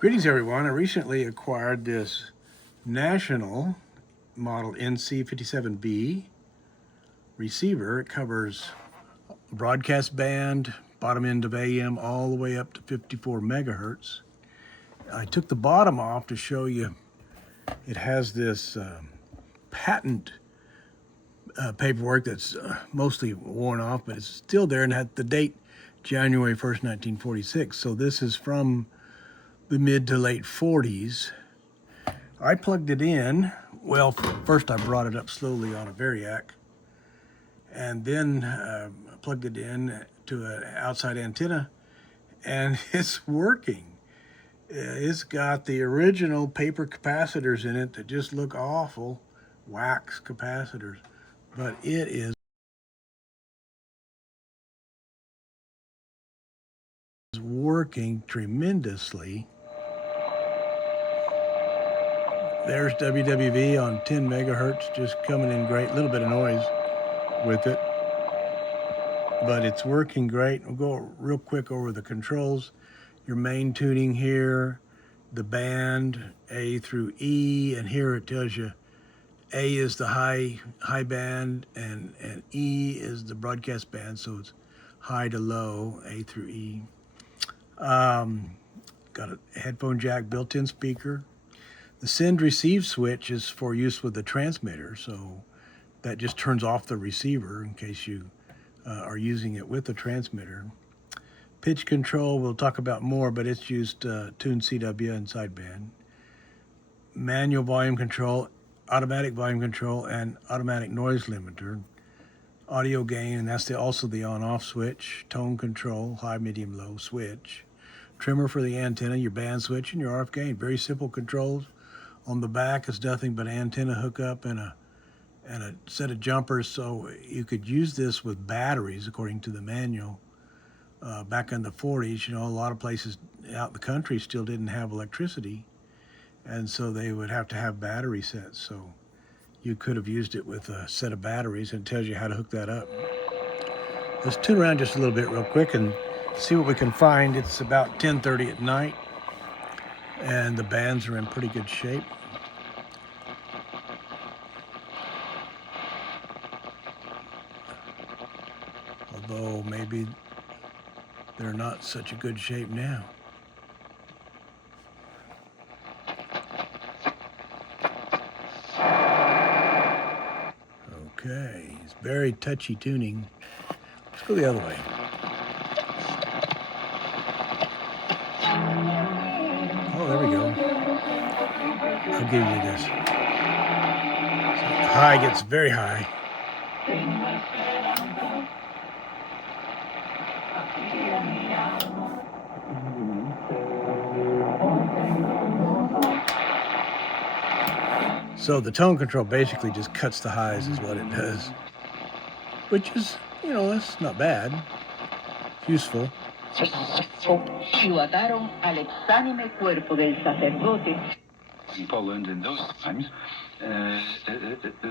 Greetings, everyone. I recently acquired this national model NC57B receiver. It covers broadcast band, bottom end of AM, all the way up to 54 megahertz. I took the bottom off to show you it has this patent paperwork that's mostly worn off, but it's still there and had the date January 1st, 1946. So this is from the mid to late 40s. I plugged it in. Well, first I brought it up slowly on a variac, and then plugged it in to an outside antenna, and it's working. It's got the original paper capacitors in it that just look awful, wax capacitors, but it is working tremendously. There's WWV on 10 megahertz, just coming in great. A little bit of noise with it, but it's working great. We'll go real quick over the controls. Your main tuning here, the band A through E, and here it tells you A is the high band and E is the broadcast band, so it's high to low, A through E. Got a headphone jack, built-in speaker. The send receive switch is for use with the transmitter, so that just turns off the receiver in case you are using it with the transmitter. Pitch control, we'll talk about more, but it's used to tune CW and sideband. Manual volume control, automatic volume control, and automatic noise limiter. Audio gain, and that's also the on-off switch. Tone control, high, medium, low switch. Trimmer for the antenna, your band switch, and your RF gain. Very simple controls. On the back is nothing but antenna hookup and a set of jumpers, so you could use this with batteries according to the manual. Back in the 40s, a lot of places out in the country still didn't have electricity, and so they would have to have battery sets. So you could have used it with a set of batteries, and it tells you how to hook that up. Let's tune around just a little bit real quick and see what we can find. It's about 10:30 at night, and the bands are in pretty good shape. Although maybe they're not such a good shape now. Okay, it's very touchy tuning. Let's go the other way. Oh, there we go. I'll give you this. So high gets very high. So the tone control basically just cuts the highs is what it does, which is, that's not bad. It's useful. In Poland in those times,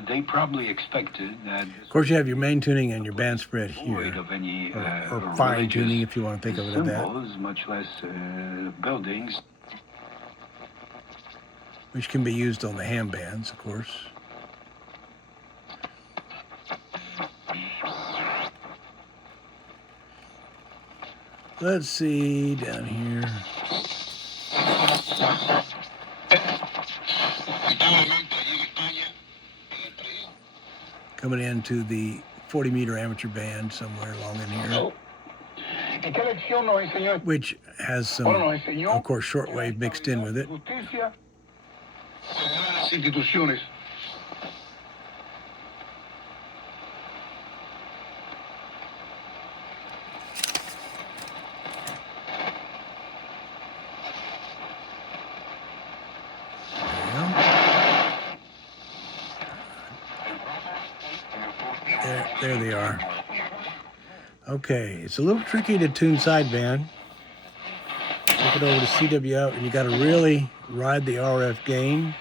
they probably expected that. Of course, you have your main tuning and your band spread here, Of any, or fine tuning if you want to think of it as that. Much less buildings. Which can be used on the ham bands, of course. Let's see down here. Coming into the 40-meter amateur band somewhere along in here, which has some, of course, shortwave mixed in with it. There they are. Okay, it's a little tricky to tune sideband. Flip it over to CW out, and you got to really ride the RF gain.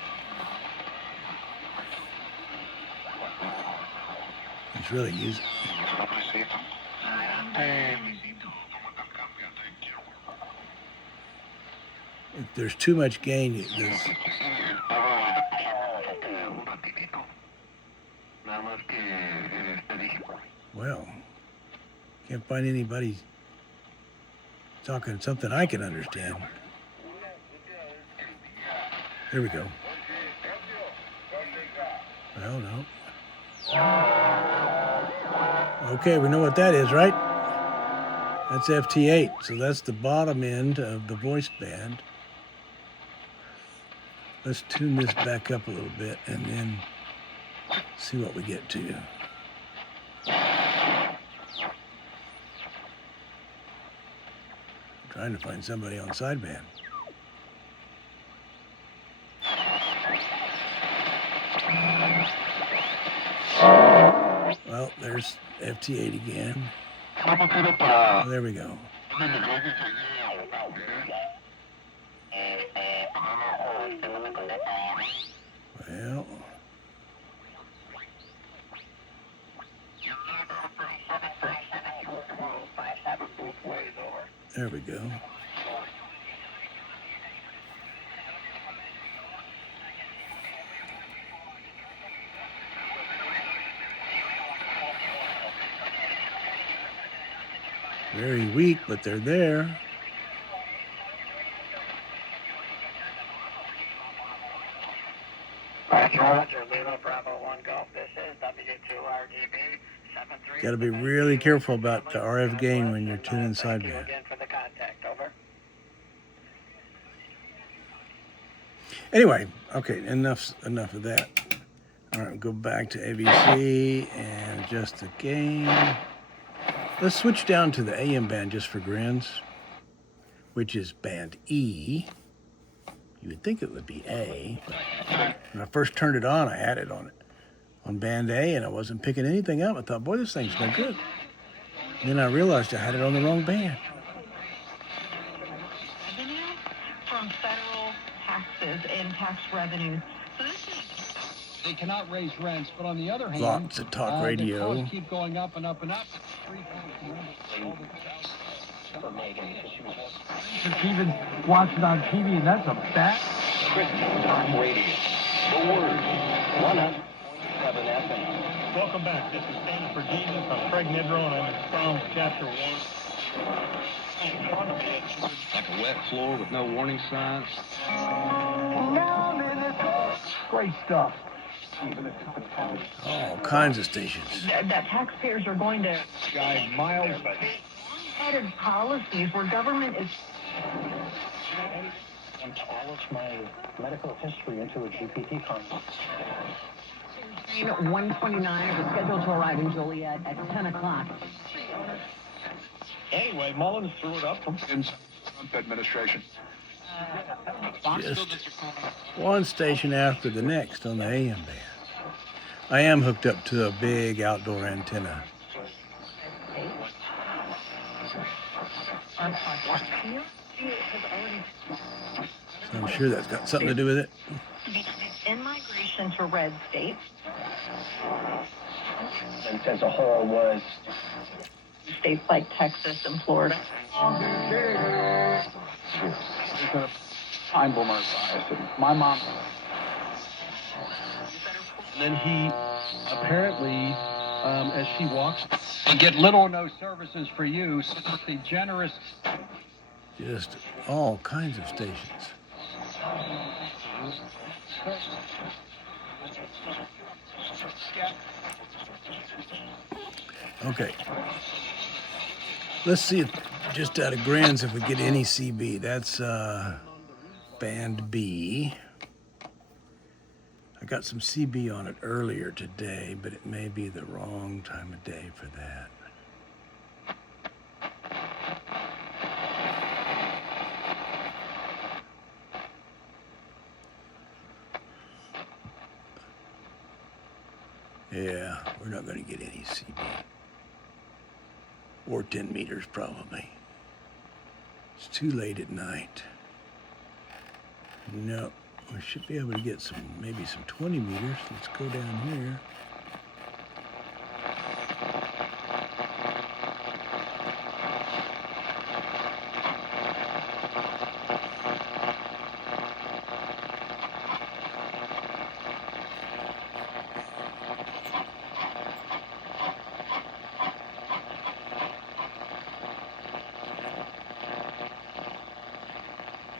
It's really used. If there's too much gain, well, can't find anybody talking something I can understand. There we go. Well, no. Okay, we know what that is, right? That's FT8, so that's the bottom end of the voice band. Let's tune this back up a little bit and then see what we get to. I'm trying to find somebody on sideband. Well, there's FT8 again. Oh, there we go. Well, there we go. Very weak, but they're there. Roger, Lima Bravo 1 Golf. This is W2RGB 73. Got to be really careful about the RF gain when you're tuning sideband. Again for the contact. Over. Anyway, okay, enough of that. All right, go back to ABC and adjust the gain. Let's switch down to the AM band just for grins, which is band E. You would think it would be A, but when I first turned it on, I had it on band A, and I wasn't picking anything up. I thought, boy, this thing's no good. And then I realized I had it on the wrong band. Revenue from federal taxes and tax revenues. So this is They cannot raise rents, but on the other hand, Lots of talk radio. the costs keep going up and up and up. Even watching on TV, and that's a bad. Talk radio. The word. 107 FM. Welcome back. This is Standing for Jesus. I'm Craig Nidro, and I'm in Psalms chapter 1. Like a wet floor with no warning signs. Great stuff. All kinds of stations. that taxpayers are going to Guy Miles. headed policies where government is All of my medical history into a GPT consult. train 129 is scheduled to arrive in Joliet at 10 o'clock. Anyway, Mullins threw it up from Trump administration. Just one station after the next on the AM band. I am hooked up to a big outdoor antenna. So I'm sure that's got something to do with it. In migration to red states, As a whole was states like Texas and Florida. Time boomer. My mom. And then he apparently, as she walks, and get little or no services for you. So the generous. Just all kinds of stations. Okay. Let's see if, just out of grins, if we get any CB. That's band B. I got some CB on it earlier today, but it may be the wrong time of day for that. Yeah, we're not going to get any CB. Or 10 meters, probably. It's too late at night. No, we should be able to get some, maybe some 20 meters. Let's go down here.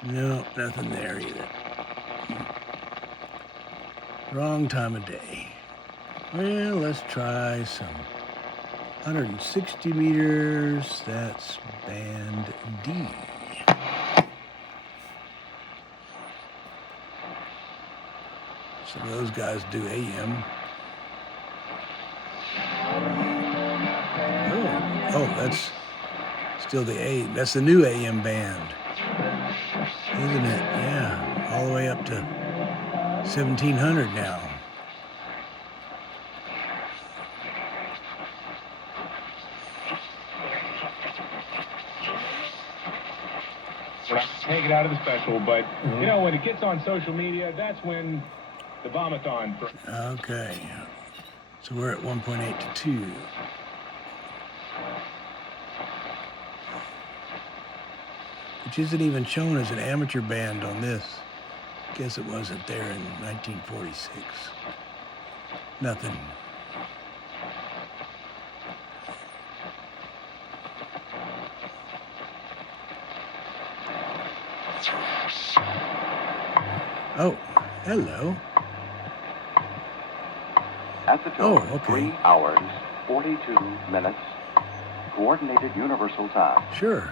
No, nothing there either. Wrong time of day. Well, let's try some 160 meters. That's band D. Some of those guys do AM. Oh, that's still the A. That's the new AM band, isn't it? Yeah, all the way up to 1700 now. Take it out of the special, but you know, when it gets on social media, that's when the vomathon. Okay, so we're at 1.8 to 2. Which isn't even shown as an amateur band on this. Guess it wasn't there in 1946. Nothing. Oh, hello. At the tone, okay. 3 hours, 42 minutes. Coordinated Universal Time. Sure.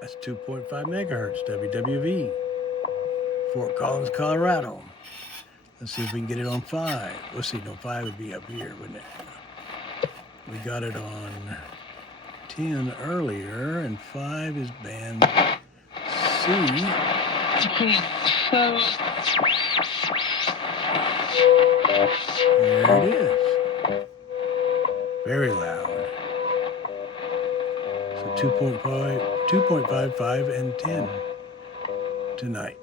That's 2.5 megahertz, WWV. Fort Collins, Colorado. Let's see if we can get it on 5. Let's see, no, 5 would be up here, wouldn't it? We got it on 10 earlier, and 5 is band C. There it is. Very loud. So 2.55 and 10 tonight.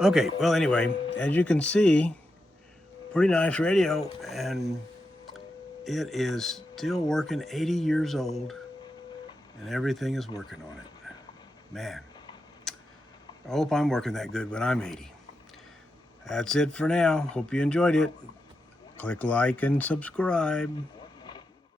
Okay, well anyway, as you can see, pretty nice radio, and it is still working, 80 years old, and everything is working on it. Man, I hope I'm working that good when I'm 80. That's it for now. Hope you enjoyed it. Click like and subscribe.